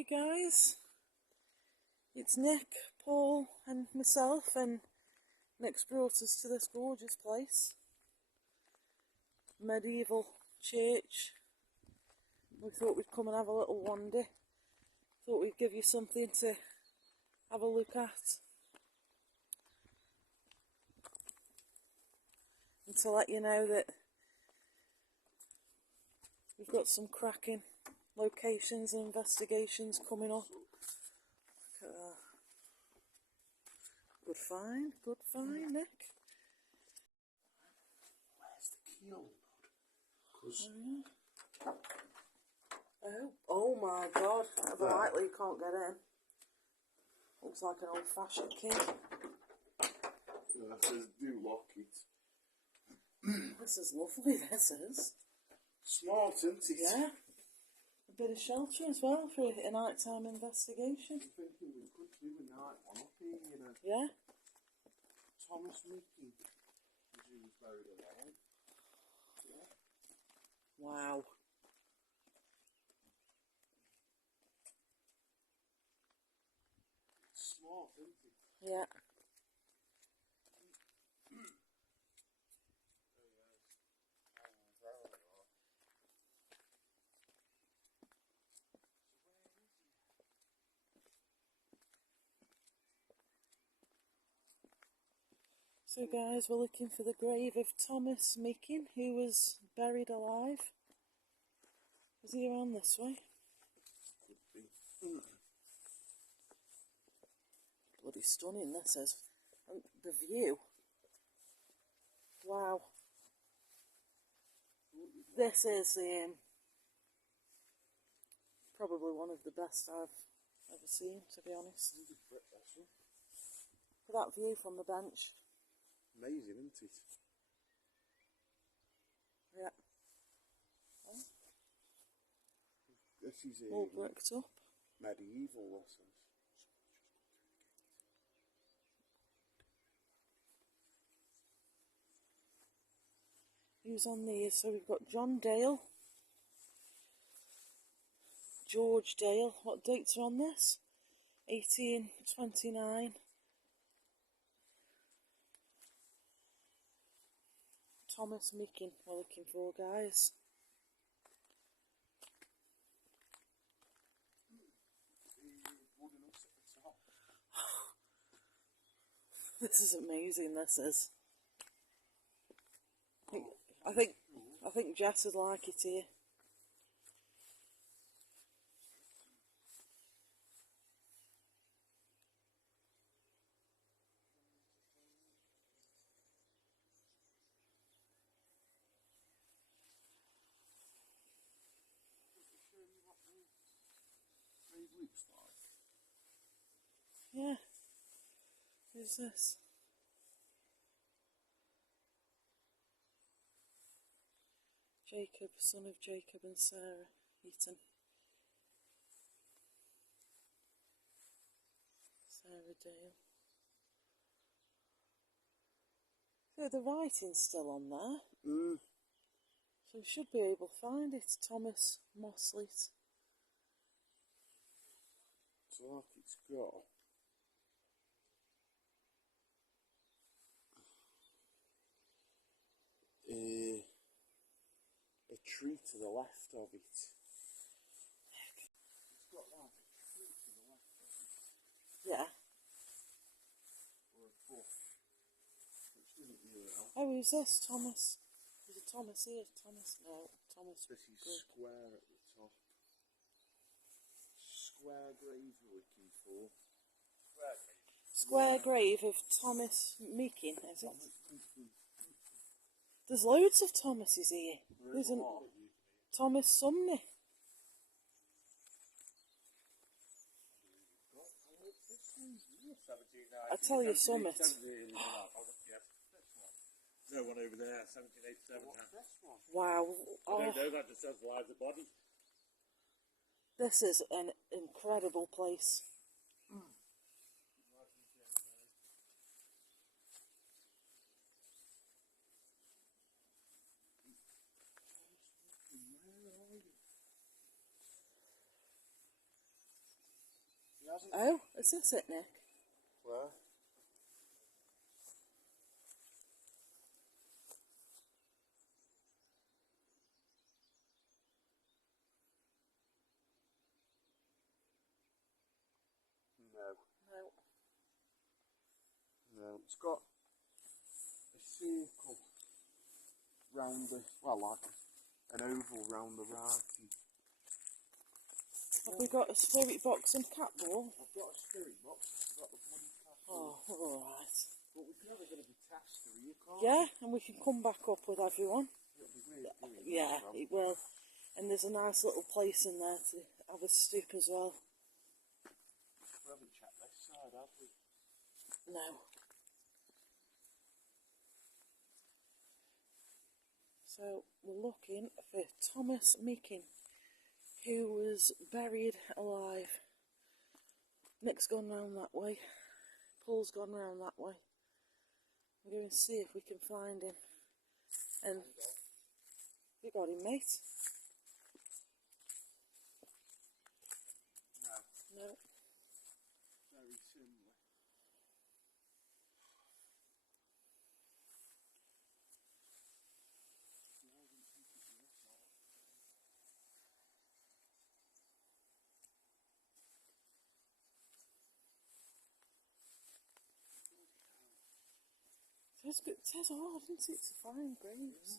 Hey guys, it's Nick, Paul and myself, and Nick's brought us to this gorgeous place. Medieval church. We thought we'd come and have a little wander. Thought we'd give you something to have a look at. And to let you know that we've got some cracking locations and investigations coming up. Look at that. Good find, Nick. Where's the keel? Oh my god, evidently you can't get in. Looks like an old-fashioned key. Yeah, it says do lock it. This is lovely, this is. Smart, isn't it? Yeah. A bit of shelter as well for a nighttime investigation. I'm thinking we could do a night one up here, you know. Yeah. Thomas Meakin, because he was buried alive. Yeah. Wow. Smart, isn't it? Yeah. So guys, we're looking for the grave of Thomas Meakin, who was buried alive. Is he around this way? Could be. Bloody stunning this is. And the view. Wow. This is probably one of the best I've ever seen, to be honest. Look at that view from the bench. Amazing, isn't it? Yeah. This is All bricked up. medieval lessons. Who's on these? So we've got John Dale, George Dale. What dates are on this? 1829. Thomas Meakin we're looking for, guys. This is amazing, this is. I think Jess would like it here. Looks like. Yeah. Who's this? Jacob, son of Jacob and Sarah Eaton. Sarah Dale. So the writing's still on there. So we should be able to find it. Thomas Moslett. It's like it's got a tree to the left of it. It's got like a tree to the left of it. Yeah. Or a bush, which doesn't really help. Oh, who's this? Thomas. There's a Thomas here. Thomas. No, Thomas. This is square at the top. Square grave we're looking for. Square grave of Thomas Meakin, is it? There's loads of Thomases here. There's a Thomas Sumney. I tell you, Summit. No one over there, 1787. Wow. I don't know, that just says live the body. This is an incredible place. Oh, is this it, Nick? Where? No. No. No. It's got a circle round the, well, like an oval round the right. Have we got a spirit box and cat ball? I've got a spirit box. I've got the bloody cat. Oh, alright. But we can have a bit of a test for you, can't Yeah, and we can come back up with everyone. It'll be weird doing Yeah, that, it will. And there's a nice little place in there to have a stoop as well. We haven't checked this side, have we? No. So we're looking for Thomas Meakin, who was buried alive. Nick's gone round that way. Paul's gone round that way. We're going to see if we can find him. And you got him, mate? No. No. Very similar. It says hard, isn't it, to find graves?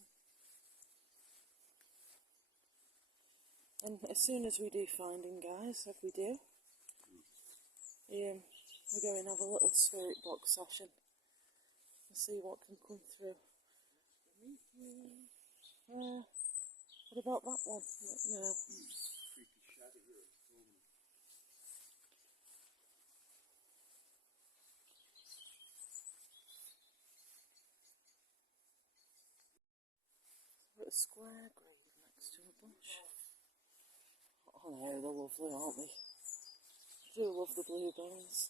And as soon as we do find him, guys, if we do, we're going to have a little spirit box session and see what can come through. What about that one? No. Creepy shadow here. We're at a square grave next to a bush. Oh no, they're lovely, aren't they? I do love the bluebells.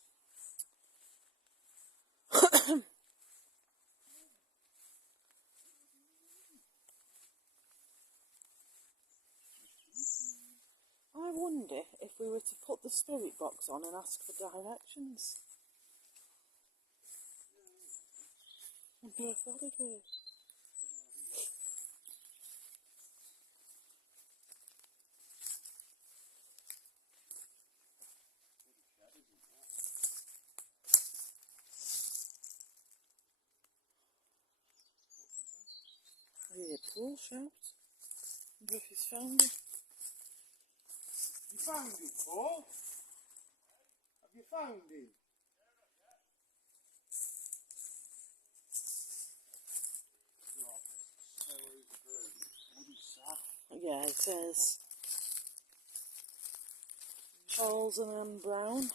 I wonder if we were to put the spirit box on and ask for directions. I wonder if that'd work. I hear Paul shout. I wonder if he's found it. You found it, Paul? Have you found him? Yeah, it says Charles and Anne Brown.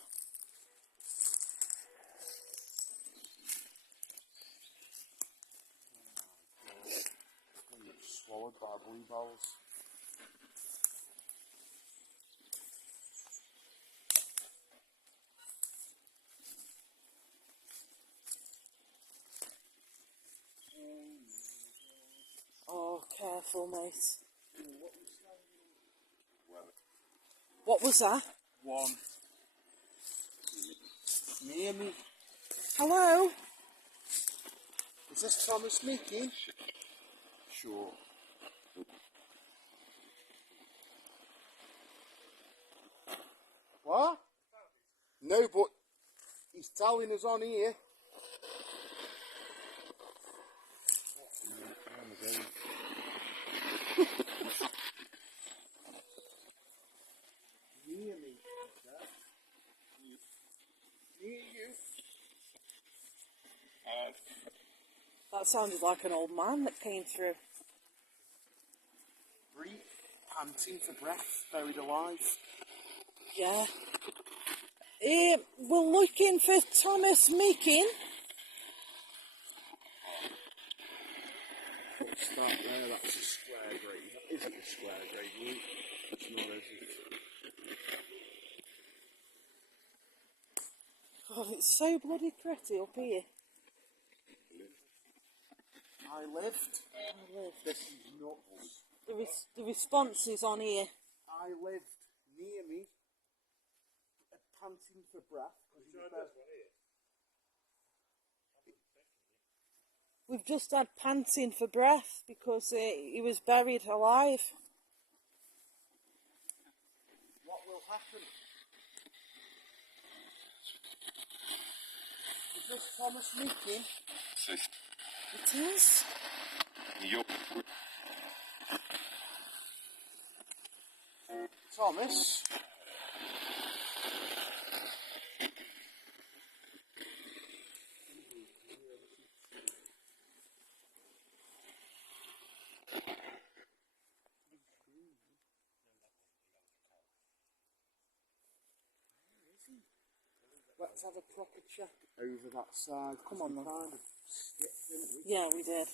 Swallowed by bluebells. Oh, careful, mate. Well, What was that? one. Near me. Hello? Is this Thomas Meakin? Sure. What? No, but he's telling us on here. Near me. Near you. That sounded like an old man that came through. Breathe, panting for breath, buried alive. Yeah. We're looking for Thomas Meakin. What's that there? That's a square grave. That isn't a square grave, Luke. It's not, is it? God, it's so bloody pretty up here. I lived. I lived. This is nuts. The response is on here. I lived near me. panting for breath. Try this one here. We've just had panting for breath because he was buried alive. What will happen? Is this Thomas Meakin? It is. Thomas? Let's have a proper check over that side. Come on, then. Kind of skipped, didn't we? Yeah, we did.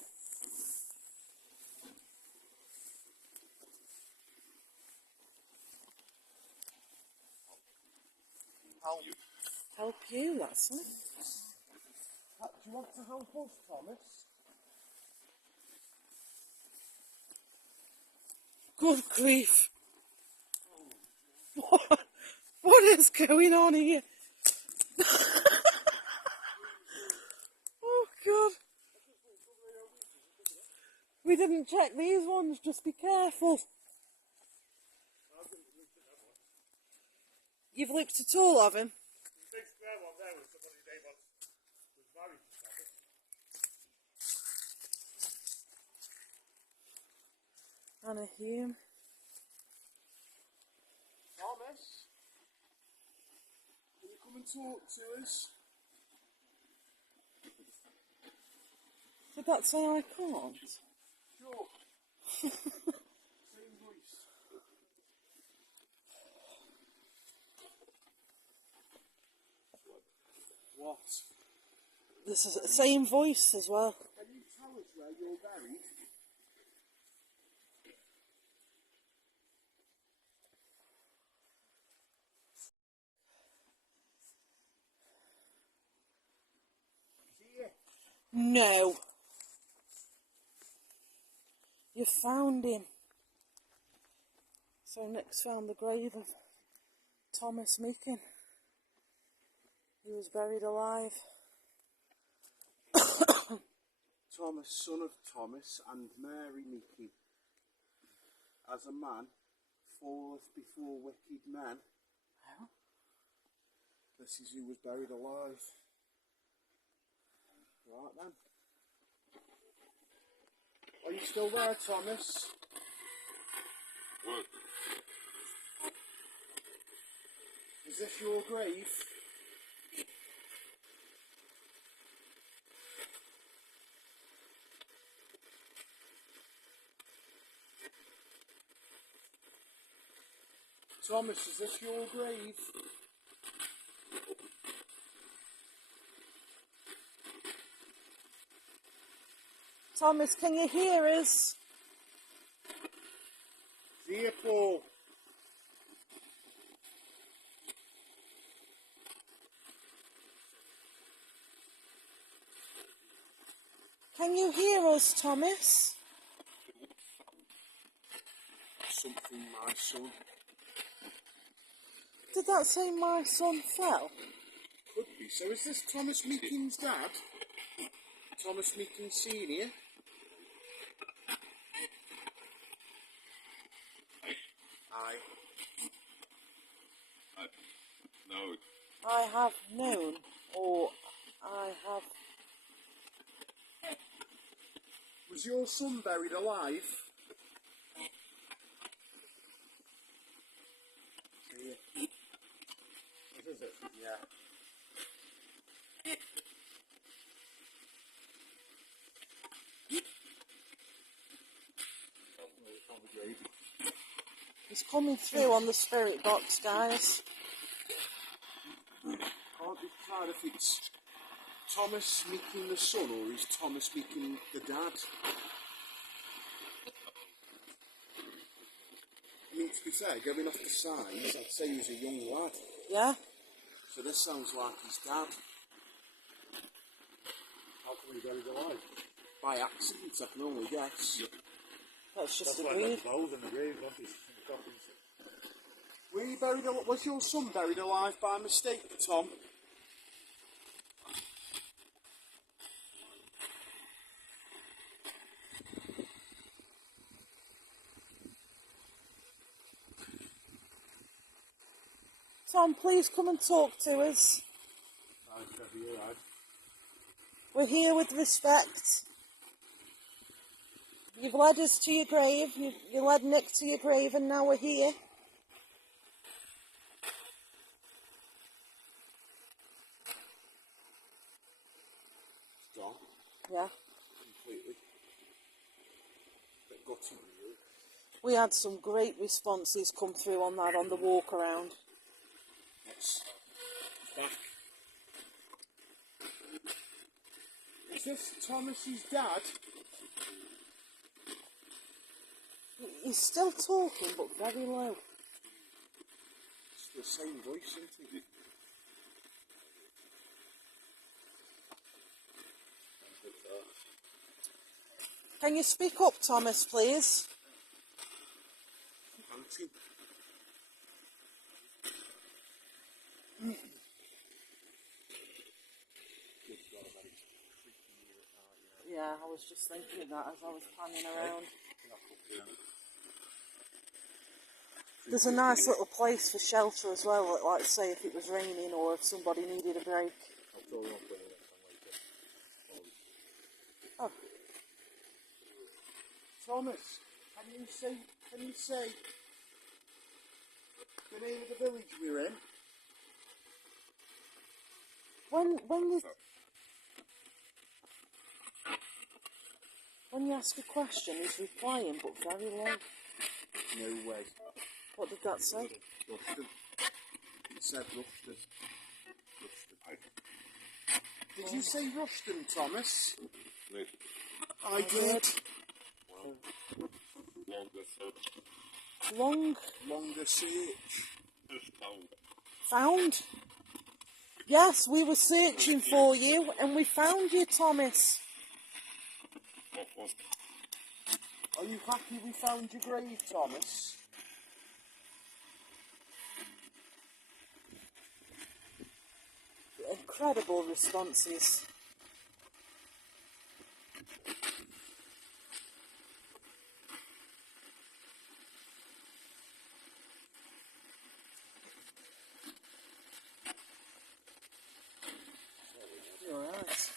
Help you, that's it. Do you want to help us, Thomas? Good grief. What is going on here? Oh, God. We didn't check these ones, just be careful. You've looked at all of them? The big square one there was somebody's name was married to Thomas. Anna Hume. Thomas? Can you come and talk to us? Did that say I can't? Sure. Same voice. What? This is the same voice as well. Can you tell us where you're buried? Here. No. You found him. So Nick's found the grave of Thomas Meakin. He was buried alive. Thomas, son of Thomas and Mary Meakin. As a man falleth before wicked men, Oh. this is who was buried alive. Right then. Are you still there, Thomas? What? Is this your grave? Thomas, is this your grave? Thomas, can you hear us? Dear Paul. Can you hear us, Thomas? Something, my son. Did that say my son fell? Could be. So is this Thomas Meakin's dad? Thomas Meakin Senior? Aye. No. I have known, or I have... Was your son buried alive? Here. This is it. Yeah. He's coming through on the spirit box, guys. Can't decide if it's Thomas Meakin the son or is Thomas Meakin the dad. I mean, to be fair, going off the signs, I'd say he was a young lad. Yeah? So this sounds like his dad. How come he buried alive? By accident, I can only guess. That's just That's a why grave. there's holes in the grave, don't there? In the coffins. Was your son buried alive by mistake, Tom? Tom, please come and talk to us. We're here with respect. You've led us to your grave, you led Nick to your grave, and now we're here. Gone. Yeah. Completely. Bit gutty, really. We had some great responses come through on that on the walk around. It's back. Is this Thomas's dad? He's still talking, but very low. It's the same voice, isn't it? Can you speak up, Thomas, please? Auntie. Yeah, I was just thinking that as I was panning around. There's a nice little place for shelter as well, like say if it was raining or if somebody needed a break. Oh. Thomas, can you say the name of the village we're in? When you ask a question, he's replying, but very low. No way. What did that say? Rushton. It said Rushton. Did you say Rushton, Thomas? Nick, I did. Longer search. Found? Yes, we were searching for you, and we found you, Thomas. Are you happy we found your grave, Thomas? Incredible responses. You're right.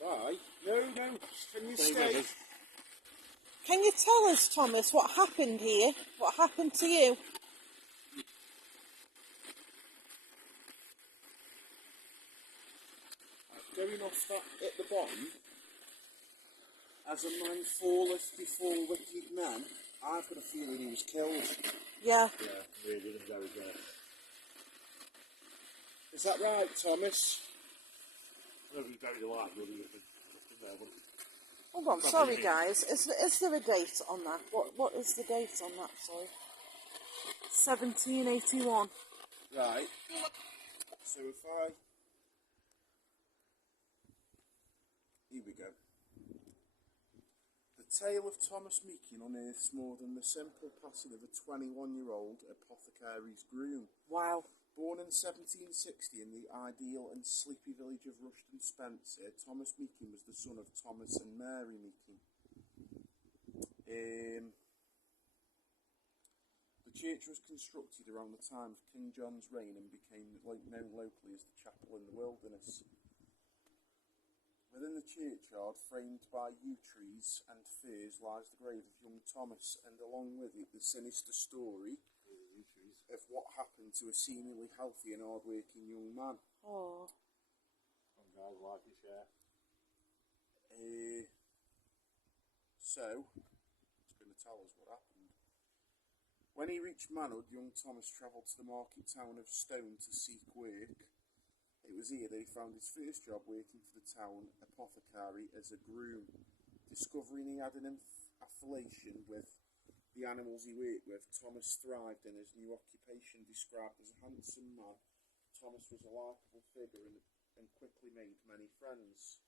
Bye. No. Can you stay? Can you tell us, Thomas, what happened here? What happened to you? Going off that at the bottom, as a man falleth before wicked men, I've got a feeling he was killed. Yeah. Yeah, really, very good. Is that right, Thomas? I don't think he's buried alive, really. Hold on, sorry guys. Is there a date on that? What is the date on that? Sorry. 1781. Right. So if I... Here we go. The tale of Thomas Meakin unearths more than the simple passing of a 21-year-old apothecary's groom. Wow. Born in 1760 in the ideal and sleepy village of Rushton, Spencer, Thomas Meakin was the son of Thomas and Mary Meakin. The church was constructed around the time of King John's reign and became known locally as the Chapel in the Wilderness. Within the churchyard, framed by yew trees and firs, lies the grave of young Thomas, and along with it the sinister story of what happened to a seemingly healthy and hard-working young man. Oh. Some guys like his share. So, it's going to tell us what happened. When he reached manhood, young Thomas travelled to the market town of Stone to seek work. It was here that he found his first job working for the town apothecary as a groom. Discovering he had an affiliation with the animals he worked with, Thomas thrived in his new occupation. Described as a handsome man, Thomas was a likeable figure and quickly made many friends.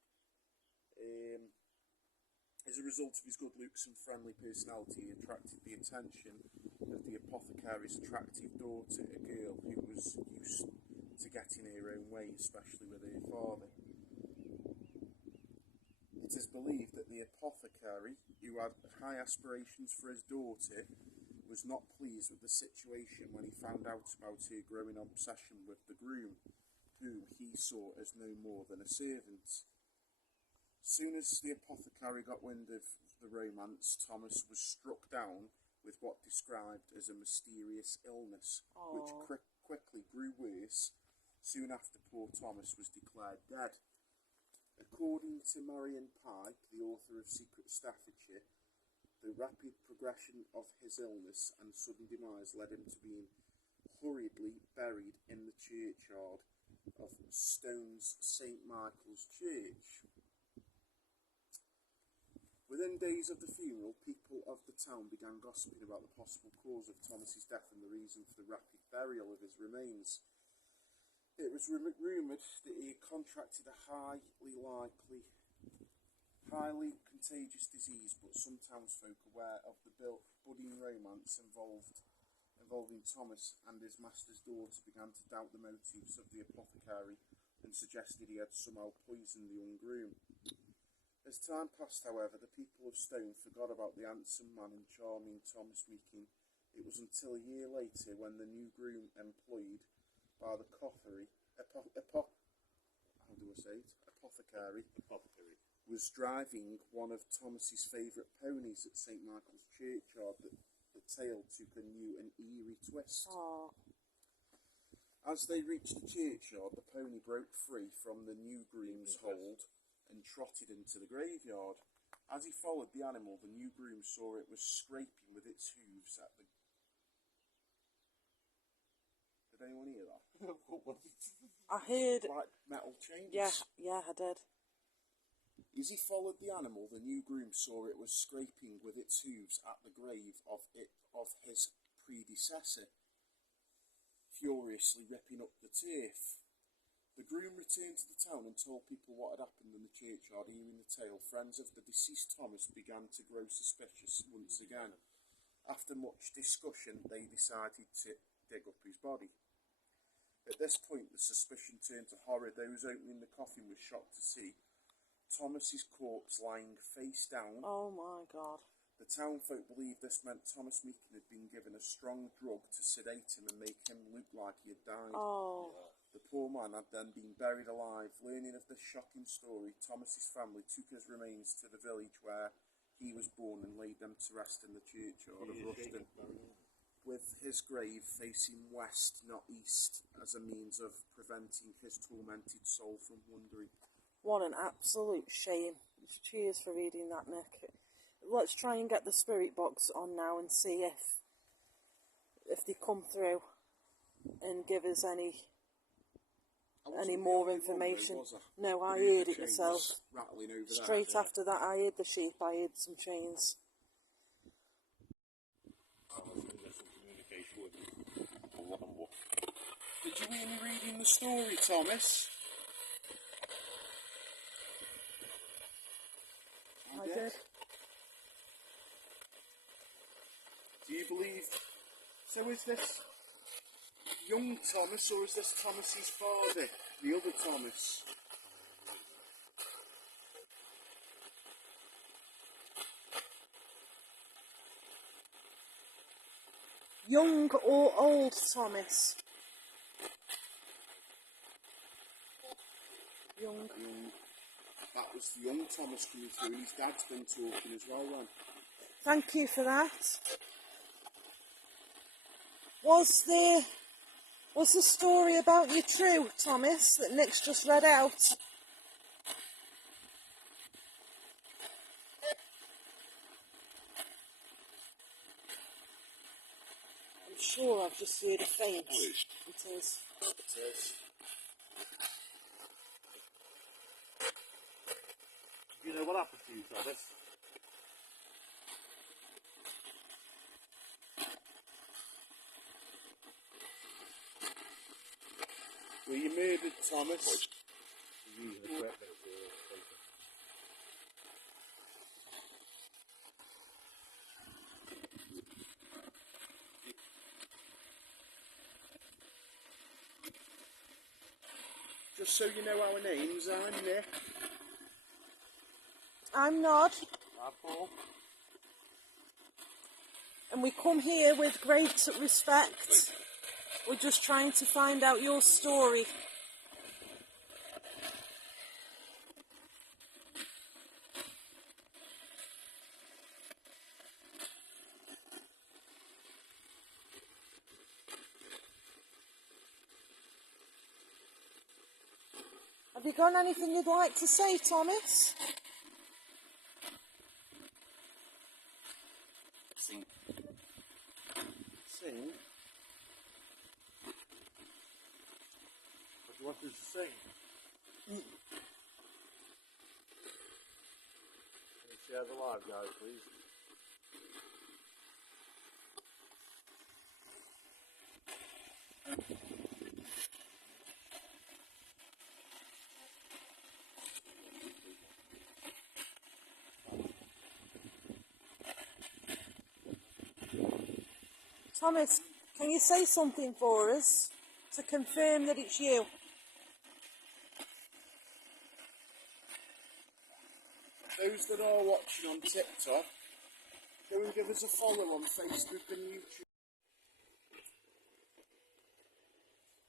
As a result of his good looks and friendly personality, he attracted the attention of the apothecary's attractive daughter, a girl who was used to getting her own way, especially with her father. It is believed that the apothecary, who had high aspirations for his daughter, was not pleased with the situation when he found out about her growing obsession with the groom, whom he saw as no more than a servant. Soon as the apothecary got wind of the romance, Thomas was struck down with what described as a mysterious illness, which quickly grew worse soon after poor Thomas was declared dead. According to Marion Pike, the author of Secret Staffordshire, the rapid progression of his illness and sudden demise led him to being hurriedly buried in the churchyard of Stone's St. Michael's Church. Within days of the funeral, people of the town began gossiping about the possible cause of Thomas's death and the reason for the rapid burial of his remains. It was rumoured that he had contracted a highly contagious disease, but some townsfolk aware of the budding romance involving Thomas and his master's daughter began to doubt the motives of the apothecary and suggested he had somehow poisoned the young groom. As time passed, however, the people of Stone forgot about the handsome man and charming Thomas Meakin. It was until a year later when the new groom employed by the apothecary was driving one of Thomas's favourite ponies at St. Michael's Churchyard that the tale took a new and eerie twist. Aww. As they reached the churchyard, the pony broke free from the new groom's hold and trotted into the graveyard. As he followed the animal, the new groom saw it was scraping with its hooves at the... Did anyone hear that? I heard... Like metal chains? Yeah, I did. As he followed the animal, the new groom saw it was scraping with its hooves at the grave of his predecessor, furiously ripping up the turf. The groom returned to the town and told people what had happened in the churchyard. Hearing the tale, friends of the deceased Thomas began to grow suspicious once again. After much discussion, they decided to dig up his body. At this point, the suspicion turned to horror. Those opening the coffin were shocked to see Thomas's corpse lying face down. Oh my God. The townfolk believed this meant Thomas Meakin had been given a strong drug to sedate him and make him look like he had died. Oh. The poor man had then been buried alive. Learning of this shocking story, Thomas's family took his remains to the village where he was born and laid them to rest in the churchyard of Rushton, with his grave facing west, not east, as a means of preventing his tormented soul from wandering. What an absolute shame. Cheers for reading that, Nick. Let's try and get the spirit box on now and see if they come through and give us any more information. No, I heard it myself. Straight after that, I heard the sheep, I heard some chains. Did you hear me reading the story, Thomas? I did. Do you believe... So is this young Thomas, or is this Thomas's father? The other Thomas? Young or old Thomas? Young. That was the young Thomas coming through, and his dad's been talking as well then. Thank you for that. Was the story about you true, Thomas, that Nick's just read out? I'm sure I've just heard a faint. It is. It is. You know what happened to you, Thomas? Were you murdered, Thomas? Just so you know our names, I'm Nick. I'm Nod, I'm Paul. and we come here with great respect. We're just trying to find out your story. Have you got anything you'd like to say, Thomas? Sing. Sing? What do you want us to sing? Can you share the live, guys, please? Thomas, can you say something for us to confirm that it's you? Those that are watching on TikTok, go and give us a follow on Facebook and YouTube.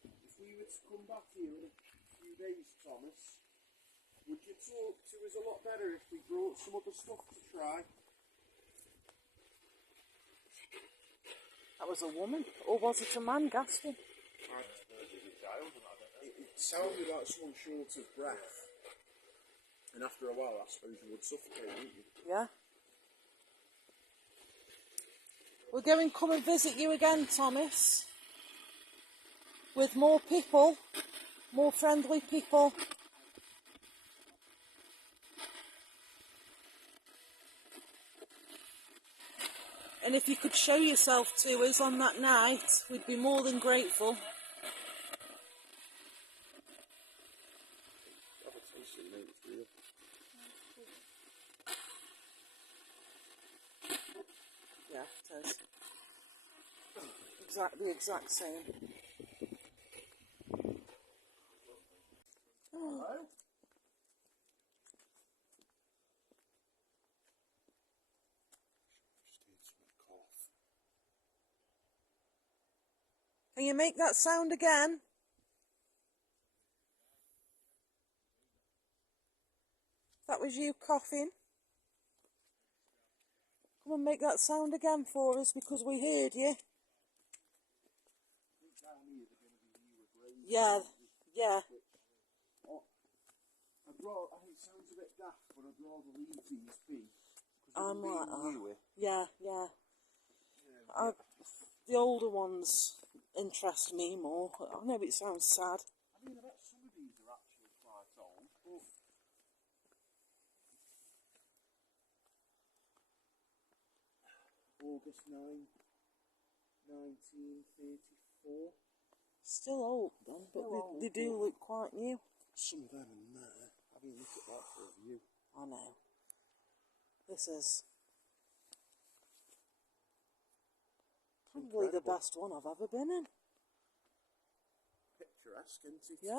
If we were to come back here in a few days, Thomas, would you talk to us a lot better if we brought some other stuff to try? That was a woman, or was it a man gasping? It sounded like someone short of breath. And after a while, I suppose you would suffocate, wouldn't you? Yeah. We're going to come and visit you again, Thomas. With more people, more friendly people. And if you could show yourself to us on that night, we'd be more than grateful. Have a taste of it, mate, it's real. Yeah, it is. The exact same. Hello? Just need some cough. Can you make that sound again? That was you coughing. Come and make that sound again for us because we heard you. Yeah, yeah. I think it sounds a bit daft, but I'd rather leave these be. I'm like that. Newer. Yeah, yeah. The older ones interest me more. I know it sounds sad. I mean, I bet some of these are actually quite old, but... August 9, 1934. Still old then, but Still they do look quite new. Some of them in there. I mean, look at that for a view. I know. This is probably the Incredible. best one I've ever been in. Picturesque, isn't it? Yeah.